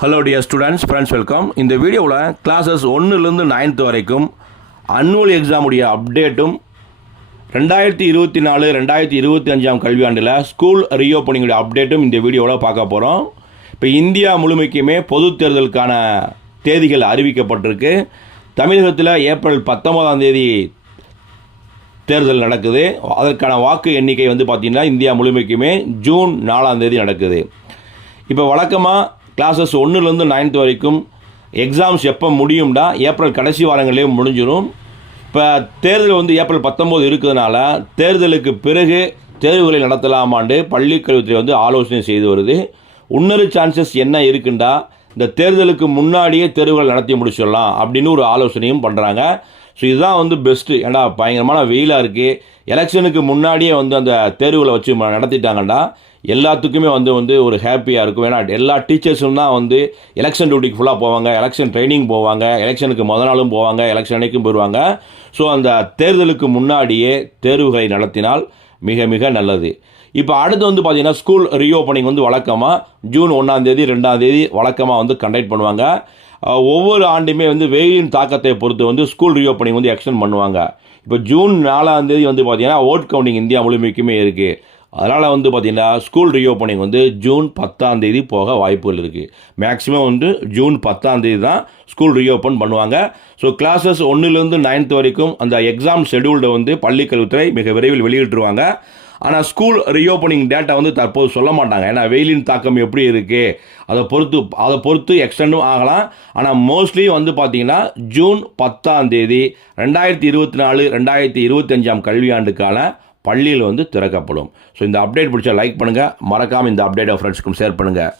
Hello dear students friends welcome இந்த வீடியோவில் classes ஒன்றுலேருந்து நைன்த்து வரைக்கும் அன்வல் எக்ஸாமுடைய அப்டேட்டும் ரெண்டாயிரத்தி இருபத்தி நாலு ரெண்டாயிரத்தி இருபத்தி அஞ்சாம் கல்வியாண்டில் ஸ்கூல் ரீஓப்பனிங்குடைய அப்டேட்டும் இந்த வீடியோவில் பார்க்க போகிறோம் இப்போ இந்தியா முழுமைக்குமே பொது தேர்தலுக்கான தேதிகள் அறிவிக்கப்பட்டிருக்கு. தமிழகத்தில் ஏப்ரல் பத்தொன்பதாம் தேதி தேர்தல் நடக்குது. அதற்கான வாக்கு எண்ணிக்கை வந்து பார்த்திங்கன்னா இந்தியா முழுமைக்குமே ஜூன் நாலாம் தேதி நடக்குது. இப்போ வழக்கமாக கிளாஸஸ் ஒன்றுலேருந்து நைன்த் வரைக்கும் எக்ஸாம்ஸ் எப்போ முடியும்டா? ஏப்ரல் கடைசி வாரங்களே முடிஞ்சிடும் இப்போ தேர்தல் வந்து ஏப்ரல் பத்தொம்போது இருக்கிறதுனால தேர்தலுக்கு பிறகு தேர்வுகளை நடத்தலாமாண்டு பள்ளிக்கல்வித்துறை வந்து ஆலோசனை செய்து வருது. இன்னொரு சான்சஸ் என்ன இருக்குண்டா? இந்த தேர்தலுக்கு முன்னாடியே தேர்வுகள் நடத்தி முடிச்சிடலாம் அப்படின்னு ஒரு ஆலோசனையும் பண்ணுறாங்க ஸோ இதுதான் வந்து பெஸ்ட்டு ஏன்னா பயங்கரமான வெயிலாக இருக்குது எலெக்ஷனுக்கு முன்னாடியே வந்து அந்த தேர்வுகளை வச்சு நடத்திட்டாங்கன்னா நடத்திட்டாங்கடா. எல்லாத்துக்குமே வந்து வந்து ஒரு ஹாப்பியாக இருக்கும். ஏன்னா எல்லா டீச்சர்ஸும் தான் வந்து எலெக்ஷன் டியூட்டிக்கு ஃபுல்லாக போவாங்க. எலெக்ஷன் ட்ரைனிங் போவாங்க. எலெக்ஷனுக்கு முத நாளும் போவாங்க. எலெக்ஷன் அன்னைக்கும் போயிடுவாங்க. ஸோ அந்த தேர்தலுக்கு முன்னாடியே தேர்வுகளை நடத்தினால் மிக மிக நல்லது. இப்போ அடுத்து வந்து பார்த்தீங்கன்னா ஸ்கூல் ரீஓப்பனிங் வந்து வழக்கமாக ஜூன் ஒன்றாந்தேதி ரெண்டாந்தேதி ரெண்டாம் தேதி வழக்கமாக வந்து கண்டக்ட் பண்ணுவாங்க. ஒவ்வொரு ஆண்டுமே வந்து வெயிலின் தாக்கத்தை பொறுத்து வந்து ஸ்கூல் ரீஓப்பனிங் வந்து எக்ஸ்டெண்ட் பண்ணுவாங்க. இப்போ ஜூன் நாலாம் தேதி வந்து பார்த்தீங்கன்னா ஓட் கவுண்டிங் இந்தியா முழுமைக்குமே இருக்குது அதனால் வந்து பார்த்திங்கன்னா ஸ்கூல் ரீஓப்பனிங் வந்து ஜூன் பத்தாம் தேதி போக வாய்ப்புகள் இருக்குது மேக்ஸிமம் வந்து ஜூன் பத்தாம் தேதி தான் ஸ்கூல் ரீஓப்பன் பண்ணுவாங்க. ஸோ கிளாஸஸ் ஒன்றுலேருந்து நைன்த் வரைக்கும் அந்த எக்ஸாம் ஷெடியூல்டை வந்து பள்ளிக்கல்வித்துறை மிக விரைவில் வெளியிட்டுருவாங்க. ஆனால் ஸ்கூல் ரீஓப்பனிங் டேட்டா வந்து தற்போது சொல்ல மாட்டாங்க. ஏன்னா வெயிலின் தாக்கம் எப்படி இருக்குது அதை பொறுத்து அதை பொறுத்து எக்ஸ்டெண்டும் ஆகலாம். ஆனால் மோஸ்ட்லி வந்து பார்த்தீங்கன்னா ஜூன் பத்தாம் தேதி ரெண்டாயிரத்தி இருபத்தி நாலு ரெண்டாயிரத்தி இருபத்தஞ்சாம் கல்வியாண்டுக்கான பள்ளியில் வந்து திறக்கப்படும். ஸோ இந்த அப்டேட் பிடிச்சா லைக் பண்ணுங்கள் மறக்காமல் இந்த அப்டேட்டை ஃப்ரெண்ட்ஸ்க்கும் ஷேர் பண்ணுங்கள்